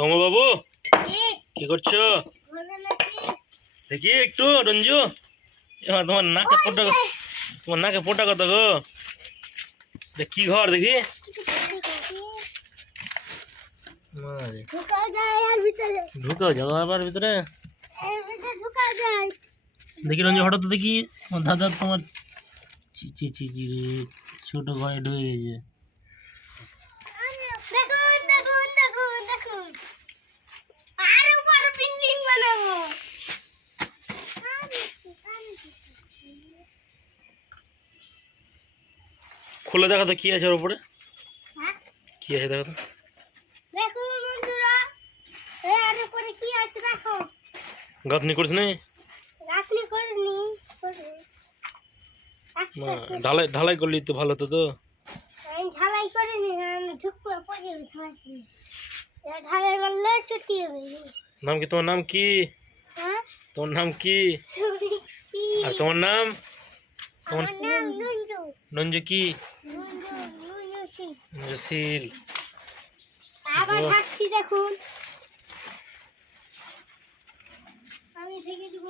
সৌম্য বাবু কি করছো? দেখি একটু রঞ্জু, তোমার নাকে পোটা কত গো? কি ঘর দেখি? ঢুকাও যাও আবার ভিতরে। দেখি রঞ্জু হঠাৎ দেখি দাদা তোমার চি চি চি চি ছোট ঘরে ঢুকে গেছে। খুলে দেখো তো কি আছে ওর উপরে, কি আছে দেখো তো। গাঁথনি করিস নি? ঢালাই ঢালাই করলি তো ভালো তো। তো ঢালাই করিনি, ঢালাই মারলে চুটি হবে। নাম কি তোমার? নাম কি তোমার? নাম কি? আর তোমার নাম? নঞ্জু কি? নঞ্জুশীল। আবার হাঁটছি দেখুন, আমি থেকে দিব।